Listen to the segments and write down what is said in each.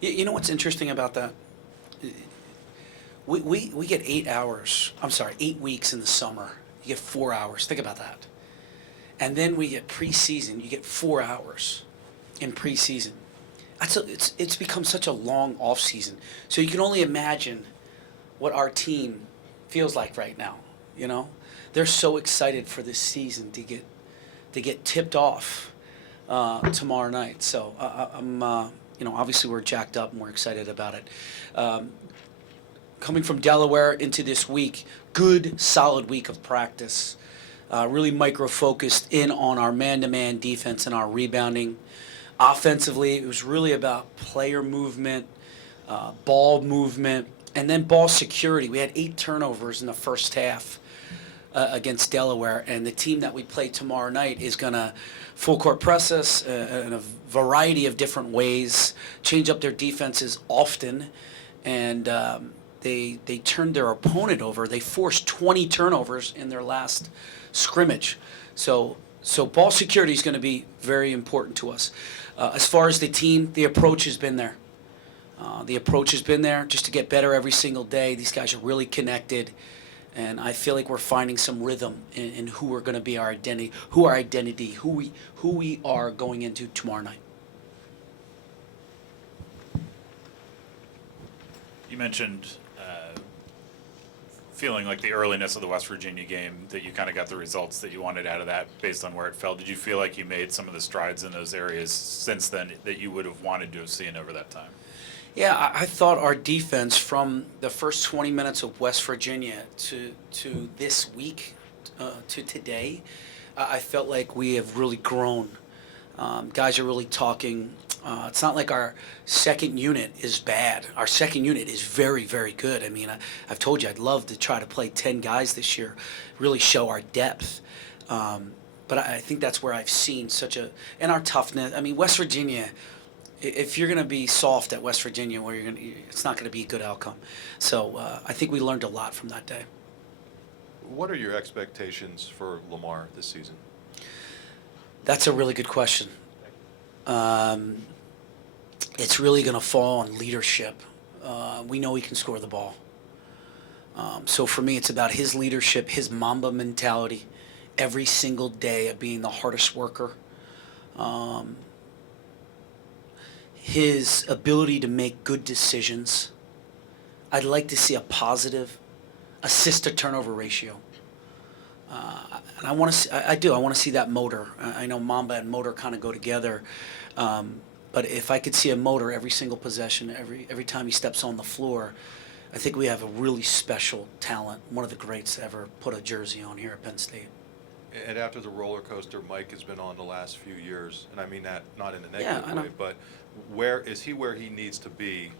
You know what's interesting about that? We get 8 hours. I'm sorry, 8 weeks in the summer. You get 4 hours. Think about that. And then we get preseason. You get 4 hours in preseason. It's become such a long off season. So you can only imagine what our team feels like right now. You know, they're so excited for this season to get tipped off tomorrow night. So I'm obviously we're jacked up and we're excited about it. Coming from Delaware into this week, good solid week of practice. Really micro focused in on our man-to-man defense and our rebounding. Offensively, it was really about player movement, ball movement, and then ball security. We had 8 turnovers in the first half against Delaware, and the team that we play tomorrow night is going to full court press us in a variety of different ways, change up their defenses often, and they turned their opponent over. They forced 20 turnovers in their last scrimmage. So ball security is going to be very important to us. As far as the team, the approach has been there. The approach has been there just to get better every single day. These guys are really connected, and I feel like we're finding some rhythm in who we're going to be, our identity, who we are going into tomorrow night. You mentioned feeling like the earliness of the West Virginia game, that you kind of got the results that you wanted out of that based on where it fell. Did you feel like you made some of the strides in those areas since then that you would have wanted to have seen over that time? Yeah, I thought our defense from the first 20 minutes of West Virginia to this week, to today, I felt like we have really grown. Guys are really talking. It's not like our second unit is bad. Our second unit is very, very good. I mean, I've told you I'd love to try to play 10 guys this year, really show our depth. But I think that's where I've seen and our toughness. I mean, West Virginia, if you're going to be soft at West Virginia, it's not going to be a good outcome. So I think we learned a lot from that day. What are your expectations for Lamar this season? That's a really good question. It's really going to fall on leadership. We know he can score the ball. So for me, it's about his leadership, his Mamba mentality, every single day of being the hardest worker. His ability to make good decisions. I'd like to see a positive assist-to-turnover ratio. And I want to see, I want to see that motor. I know Mamba and motor kind of go together. But if I could see a motor every single possession, every time he steps on the floor, I think we have a really special talent, one of the greats to ever put a jersey on here at Penn State. And after the roller coaster Mike has been on the last few years, and I mean that not in a negative way, but where he needs to be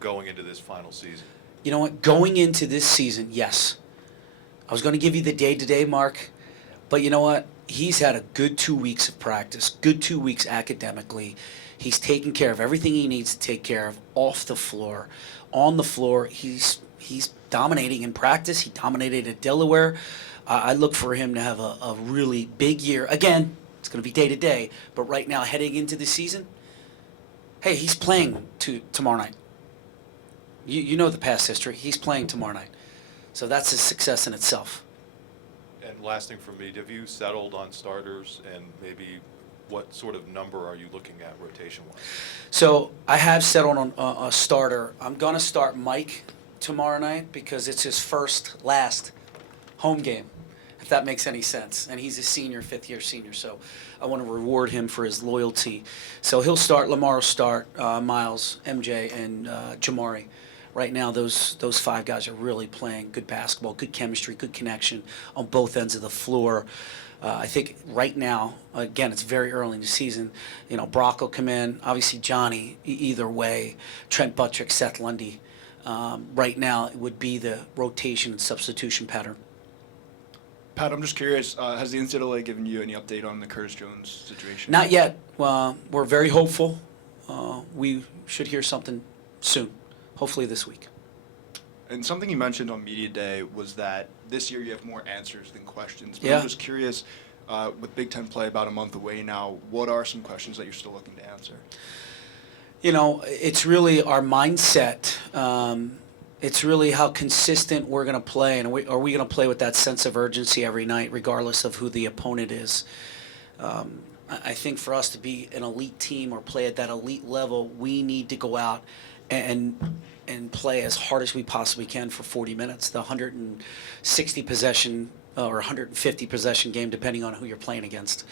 going into this final season? You know what? Going into this season, yes. I was going to give you the day-to-day, Mark, but you know what? He's had a good 2 weeks of practice, good 2 weeks academically. He's taken care of everything he needs to take care of off the floor. On the floor, he's dominating in practice. He dominated at Delaware. I look for him to have a really big year. Again, it's going to be day-to-day, but right now, heading into the season, hey, he's playing tomorrow night. You know the past history. He's playing tomorrow night. So that's a success in itself. And last thing for me, have you settled on starters, and maybe what sort of number are you looking at rotation-wise? So I have settled on a starter. I'm going to start Mike tomorrow night because it's his last home game, if that makes any sense. And he's a senior, fifth-year senior, so I want to reward him for his loyalty. So he'll start, Lamar will start, Miles, MJ, and Jamari. Right now, those 5 guys are really playing good basketball, good chemistry, good connection on both ends of the floor. I think right now, again, it's very early in the season. You know, Brock will come in. Obviously, Johnny, either way. Trent Buttrick, Seth Lundy. Right now, it would be the rotation and substitution pattern. Pat, I'm just curious, has the NCAA given you any update on the Curtis Jones situation? Not yet. We're very hopeful. We should hear something soon, hopefully this week. And something you mentioned on Media Day was that this year you have more answers than questions. But Yeah. I'm just curious, with Big Ten play about a month away now, what are some questions that you're still looking to answer? You know, it's really our mindset. It's really how consistent we're going to play, and are we going to play with that sense of urgency every night, regardless of who the opponent is. I think for us to be an elite team or play at that elite level, we need to go out and play as hard as we possibly can for 40 minutes. The 160 possession or 150 possession game, depending on who you're playing against,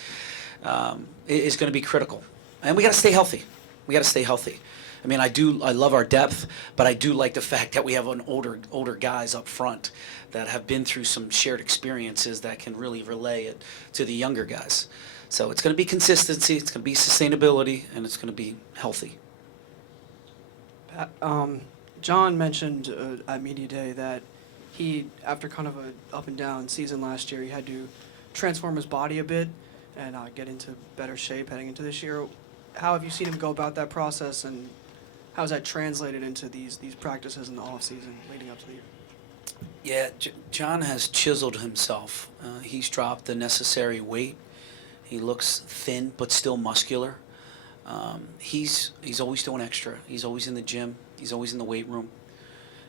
is going to be critical. And we got to stay healthy. We got to stay healthy. I mean, I love our depth, but I do like the fact that we have an older guys up front that have been through some shared experiences that can really relay it to the younger guys. So it's going to be consistency, it's going to be sustainability, and it's going to be healthy. Pat, John mentioned at Media Day that he, after kind of a up and down season last year, he had to transform his body a bit and get into better shape heading into this year. How have you seen him go about that process, and how has that translated into these practices in the off season leading up to the year? Yeah, John has chiseled himself. He's dropped the necessary weight. He looks thin but still muscular. He's always doing extra. He's always in the gym. He's always in the weight room.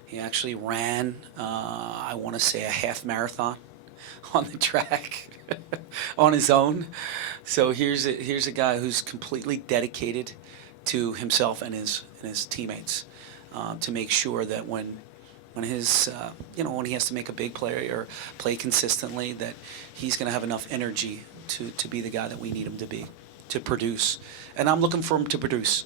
He actually ran, I want to say, a half marathon on the track on his own. So here's a guy who's completely dedicated to himself and his teammates to make sure that when his when he has to make a big play or play consistently, that he's going to have enough energy to be the guy that we need him to be, to produce. And I'm looking for him to produce.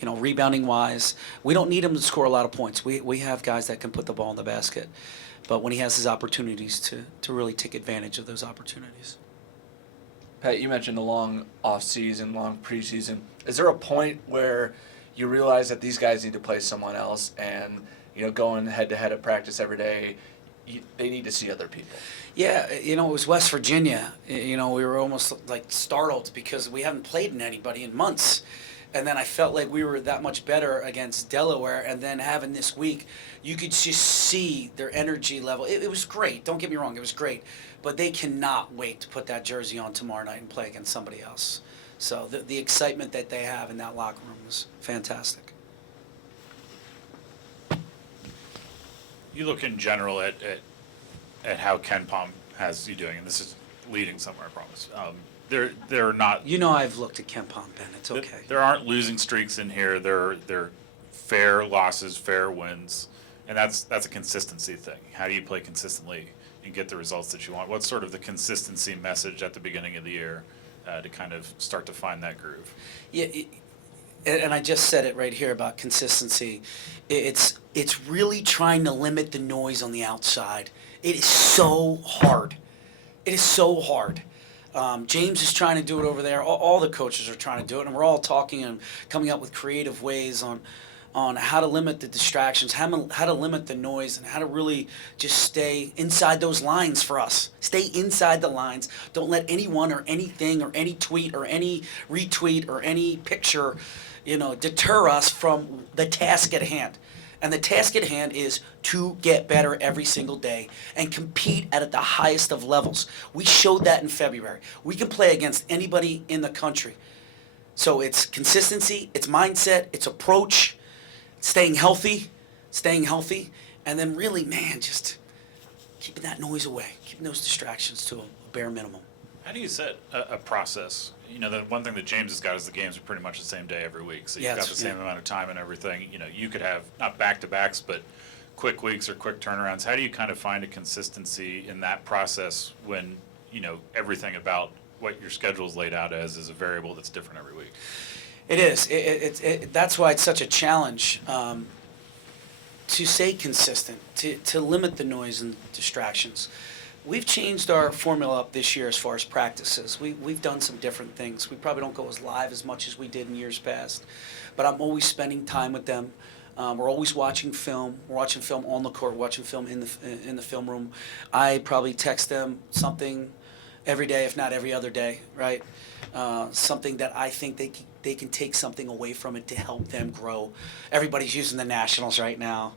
Rebounding wise, we don't need him to score a lot of points. We have guys that can put the ball in the basket. But when he has his opportunities to really take advantage of those opportunities. Pat, you mentioned a long off-season, long preseason. Is there a point where you realize that these guys need to play someone else and, going head-to-head at practice every day, they need to see other people? Yeah, it was West Virginia. We were almost like startled because we haven't played in anybody in months. And then I felt like we were that much better against Delaware. And then having this week, you could just see their energy level. It was great. Don't get me wrong. It was great. But they cannot wait to put that jersey on tomorrow night and play against somebody else. So the excitement that they have in that locker room is fantastic. You look in general at how Ken Palm has you doing, and this is leading somewhere, I promise. They're not. I've looked at Ken Palm, Ben. It's okay. There aren't losing streaks in here. They're fair losses, fair wins, and that's a consistency thing. How do you play consistently and get the results that you want? What's sort of the consistency message at the beginning of the year to kind of start to find that groove? Yeah, and I just said it right here about consistency. It's really trying to limit the noise on the outside. It is so hard. It is so hard. James is trying to do it over there. All the coaches are trying to do it, and we're all talking and coming up with creative ways on how to limit the distractions, how to limit the noise, and how to really just stay inside those lines for us. Stay inside the lines. Don't let anyone or anything or any tweet or any retweet or any picture, deter us from the task at hand. And the task at hand is to get better every single day and compete at the highest of levels. We showed that in February. We can play against anybody in the country. So it's consistency, it's mindset, it's approach, staying healthy, and then really, man, just keeping that noise away, keeping those distractions to a bare minimum. How do you set a process? The one thing that James has got is the games are pretty much the same day every week. So you've got the same amount of time and everything. You could have not back-to-backs, but quick weeks or quick turnarounds. How do you kind of find a consistency in that process when, everything about what your schedule's laid out as is a variable that's different every week? It is. That's why it's such a challenge to stay consistent, to limit the noise and distractions. We've changed our formula up this year as far as practices. We've done some different things. We probably don't go as live as much as we did in years past, but I'm always spending time with them. We're always watching film. We're watching film on the court, watching film in the film room. I probably text them something every day, if not every other day, right? Something that I think they can take something away from it to help them grow. Everybody's using the Nationals right now.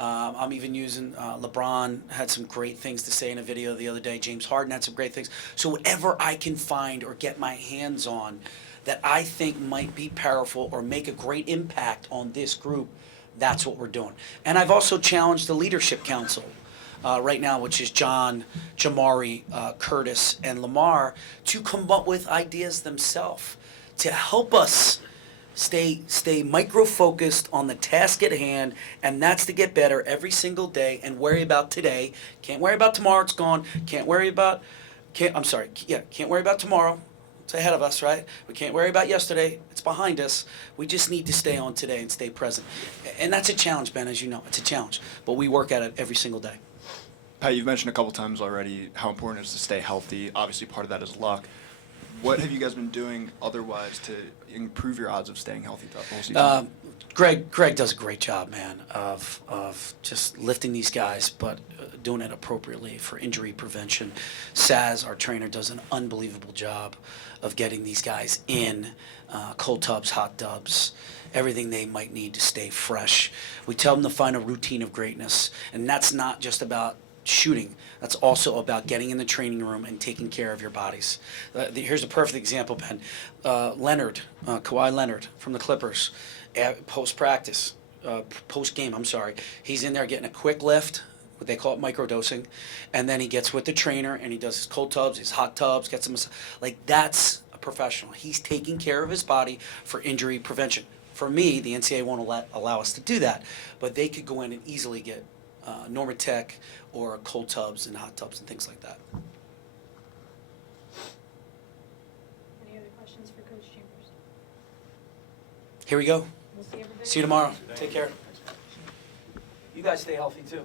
I'm even using LeBron had some great things to say in a video the other day. James Harden had some great things. So whatever I can find or get my hands on that I think might be powerful or make a great impact on this group, that's what we're doing. And I've also challenged the Leadership Council right now, which is John, Jamari, Curtis, and Lamar, to come up with ideas themselves to help us stay micro-focused on the task at hand, and that's to get better every single day and worry about today. Can't worry about tomorrow, it's gone. Can't worry about tomorrow. It's ahead of us, right? We can't worry about yesterday. It's behind us. We just need to stay on today and stay present. And that's a challenge, Ben, as you know. It's a challenge. But we work at it every single day. Pat, you've mentioned a couple times already how important it is to stay healthy. Obviously, part of that is luck. What have you guys been doing otherwise to improve your odds of staying healthy throughout the whole season? Greg does a great job, man, of just lifting these guys, but doing it appropriately for injury prevention. Saz, our trainer, does an unbelievable job of getting these guys in cold tubs, hot tubs, everything they might need to stay fresh. We tell them to find a routine of greatness, and that's not just about shooting. That's also about getting in the training room and taking care of your bodies. Here's a perfect example, Ben. Kawhi Leonard from the Clippers, post-practice, post-game, he's in there getting a quick lift, what they call it microdosing, and then he gets with the trainer and he does his cold tubs, his hot tubs, gets him, like that's a professional. He's taking care of his body for injury prevention. For me, the NCAA won't allow us to do that, but they could go in and easily get Normatec or cold tubs and hot tubs and things like that. Any other questions for Coach Chambers? Here we go. We'll see everybody. See you tomorrow. Take care. You guys stay healthy too.